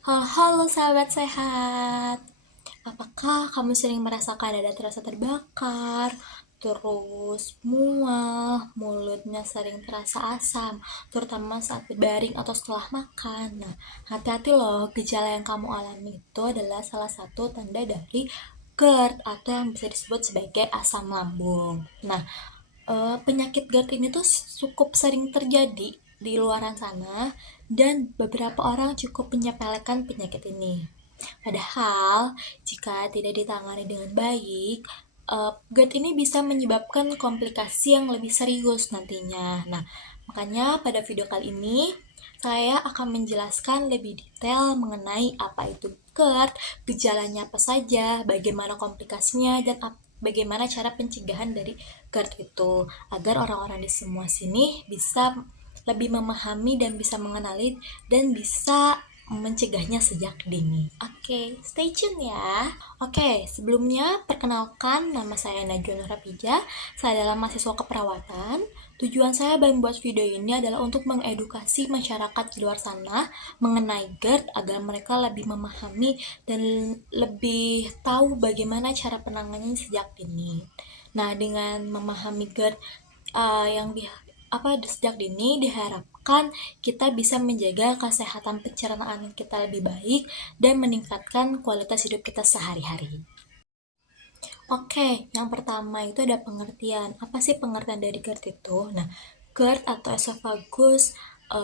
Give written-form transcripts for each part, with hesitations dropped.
Halo sahabat sehat, apakah kamu sering merasakan dada terasa terbakar, terus mual, mulutnya sering terasa asam, terutama saat berbaring atau setelah makan? Nah, hati-hati loh, gejala yang kamu alami itu adalah salah satu tanda dari GERD atau yang bisa disebut sebagai asam lambung. Nah, penyakit GERD ini tuh cukup sering terjadi di luaran sana dan beberapa orang cukup menyepelekan penyakit ini. Padahal, jika tidak ditangani dengan baik, GERD ini bisa menyebabkan komplikasi yang lebih serius nantinya. Nah, makanya pada video kali ini saya akan menjelaskan lebih detail mengenai apa itu GERD, gejalanya apa saja, bagaimana komplikasinya, dan bagaimana cara pencegahan dari GERD itu, agar orang-orang di semua sini bisa lebih memahami dan bisa mengenali dan bisa mencegahnya sejak dini. Oke, stay tune ya. Oke, sebelumnya perkenalkan nama saya Najwa Nurapija. Saya adalah mahasiswa keperawatan. Tujuan saya membuat video ini adalah untuk mengedukasi masyarakat di luar sana mengenai GERD agar mereka lebih memahami dan lebih tahu bagaimana cara penanganannya sejak dini. Nah, dengan memahami GERD yang sejak dini diharapkan kita bisa menjaga kesehatan pencernaan kita lebih baik dan meningkatkan kualitas hidup kita sehari-hari. Oke, yang pertama itu ada pengertian. Apa sih pengertian dari GERD itu? Nah, GERD atau esophagus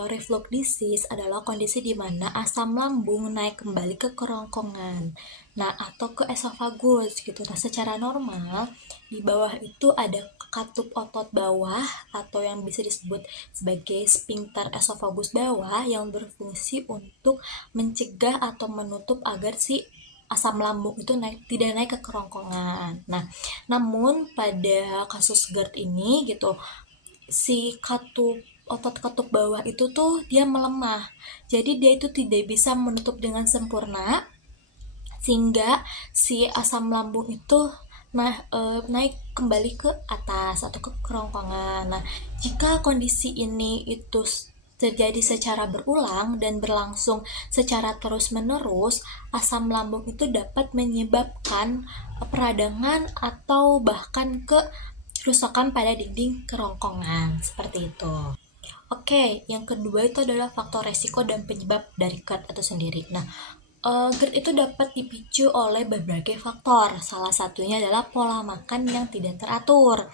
reflux disease adalah kondisi di mana asam lambung naik kembali ke kerongkongan. Nah, atau ke esophagus gitu. Nah, secara normal di bawah itu ada katup otot bawah atau yang bisa disebut sebagai sphincter esophagus bawah yang berfungsi untuk mencegah atau menutup agar si asam lambung itu tidak naik ke kerongkongan. Nah, namun pada kasus GERD ini gitu, si otot katup bawah itu tuh dia melemah. Jadi dia itu tidak bisa menutup dengan sempurna sehingga si asam lambung itu naik kembali ke atas atau ke kerongkongan. Nah, jika kondisi ini itu terjadi secara berulang dan berlangsung secara terus-menerus, asam lambung itu dapat menyebabkan peradangan atau bahkan ke kerusakan pada dinding kerongkongan seperti itu. Oke, yang kedua itu adalah faktor resiko dan penyebab dari GERD itu sendiri. Nah, GERD itu dapat dipicu oleh berbagai faktor. Salah satunya adalah pola makan yang tidak teratur.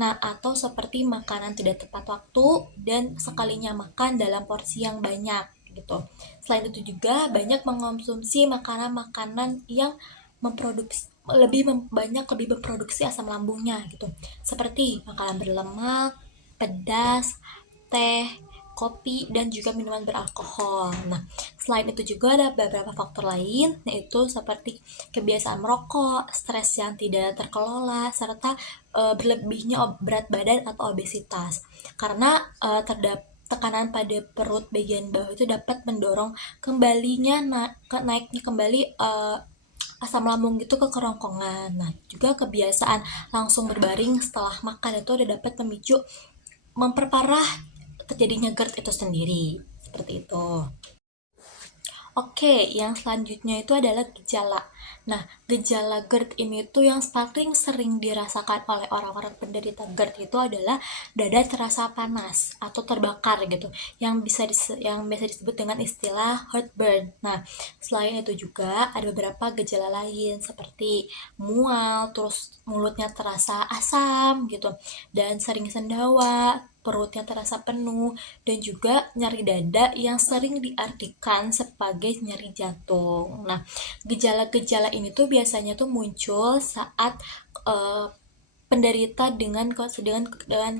Nah, atau seperti makanan tidak tepat waktu dan sekalinya makan dalam porsi yang banyak gitu. Selain itu juga banyak mengonsumsi makanan-makanan yang memproduksi lebih memproduksi asam lambungnya gitu. Seperti makanan berlemak, pedas, teh, kopi, dan juga minuman beralkohol. Nah, selain itu juga ada beberapa faktor lain, yaitu seperti kebiasaan merokok, stres yang tidak terkelola, serta berlebihnya berat badan atau obesitas. Karena terdapat tekanan pada perut bagian bawah itu dapat mendorong kembalinya naiknya kembali asam lambung gitu ke kerongkongan. Nah, juga kebiasaan langsung berbaring setelah makan itu udah dapat memperparah terjadinya GERD itu sendiri. Seperti itu. Oke, yang selanjutnya itu adalah gejala. Nah, gejala GERD ini tuh yang paling sering dirasakan oleh orang-orang penderita GERD itu adalah dada terasa panas atau terbakar gitu, yang biasa disebut dengan istilah heartburn. Nah, selain itu juga ada beberapa gejala lain seperti mual, terus mulutnya terasa asam gitu, dan sering sendawa, perutnya terasa penuh, dan juga nyeri dada yang sering diartikan sebagai nyeri jantung. Nah, gejala-gejala ini tuh biasanya tuh muncul saat eh, penderita dengan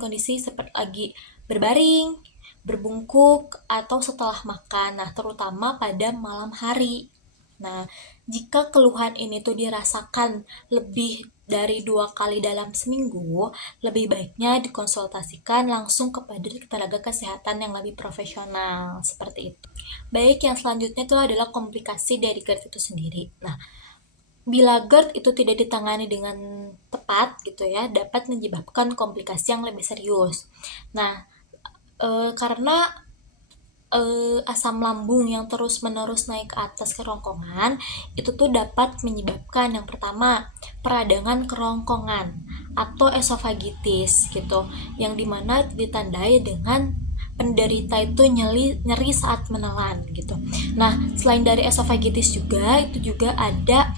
kondisi seperti lagi berbaring, berbungkuk, atau setelah makan. Nah, terutama pada malam hari. Nah, jika keluhan ini tuh dirasakan lebih dari 2 kali dalam seminggu, lebih baiknya dikonsultasikan langsung kepada tenaga kesehatan yang lebih profesional, seperti itu. Baik, yang selanjutnya itu adalah komplikasi dari GERD itu sendiri. Nah, bila GERD itu tidak ditangani dengan tepat gitu ya, dapat menyebabkan komplikasi yang lebih serius. Nah, karena asam lambung yang terus-menerus naik ke atas kerongkongan, itu tuh dapat menyebabkan yang pertama, peradangan kerongkongan atau esofagitis gitu, yang dimana ditandai dengan penderita itu nyeri saat menelan gitu. Nah, selain dari esofagitis juga, itu juga ada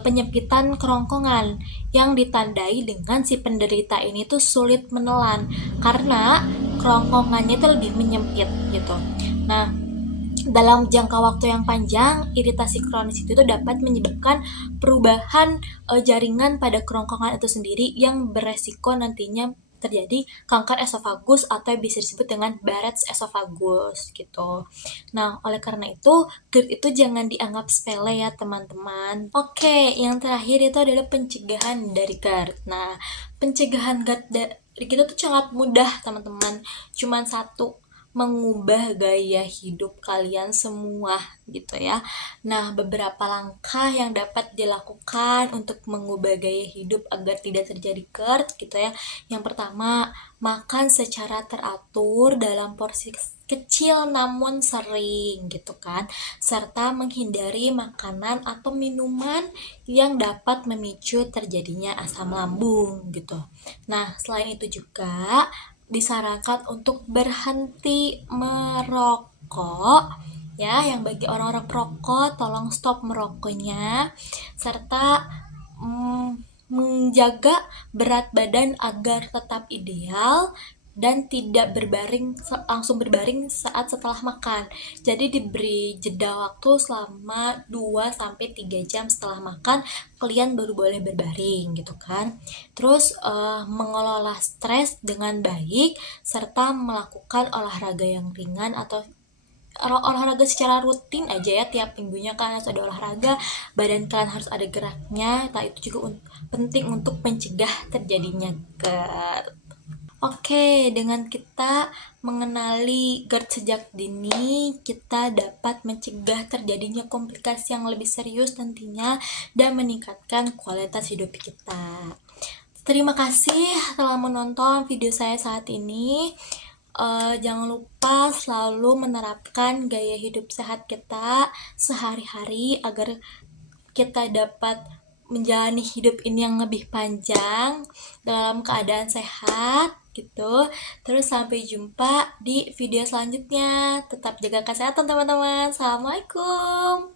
penyempitan kerongkongan yang ditandai dengan si penderita ini tuh sulit menelan karena kerongkongannya itu lebih menyempit gitu. Nah, dalam jangka waktu yang panjang, iritasi kronis itu dapat menyebabkan perubahan jaringan pada kerongkongan itu sendiri yang beresiko nantinya terjadi kanker esofagus atau bisa disebut dengan Barrett's esophagus gitu. Nah, oleh karena itu, GERD itu jangan dianggap sepele ya teman-teman. Oke, yang terakhir itu adalah pencegahan dari GERD. Nah, pencegahan GERD dari kita tuh sangat mudah teman-teman. Cuman satu, mengubah gaya hidup kalian semua gitu ya. Nah, beberapa langkah yang dapat dilakukan untuk mengubah gaya hidup agar tidak terjadi GERD gitu ya. Yang pertama, makan secara teratur dalam porsi kecil namun sering gitu kan, serta menghindari makanan atau minuman yang dapat memicu terjadinya asam lambung gitu. Nah, selain itu juga disarankan untuk berhenti merokok ya, yang bagi orang-orang perokok tolong stop merokoknya, serta menjaga berat badan agar tetap ideal dan tidak langsung berbaring saat setelah makan. Jadi diberi jeda waktu selama 2 sampai 3 jam setelah makan kalian baru boleh berbaring gitu kan. Terus mengelola stres dengan baik serta melakukan olahraga yang ringan atau olahraga secara rutin aja ya, tiap minggunya kan harus ada olahraga, badan kalian harus ada geraknya. Nah, itu juga penting untuk mencegah terjadinya GERD. Oke, dengan kita mengenali GERD sejak dini, kita dapat mencegah terjadinya komplikasi yang lebih serius nantinya dan meningkatkan kualitas hidup kita. Terima kasih telah menonton video saya saat ini. Jangan lupa selalu menerapkan gaya hidup sehat kita sehari-hari agar kita dapat menjalani hidup ini yang lebih panjang dalam keadaan sehat gitu. Terus sampai jumpa di video selanjutnya. Tetap jaga kesehatan teman-teman. Assalamualaikum.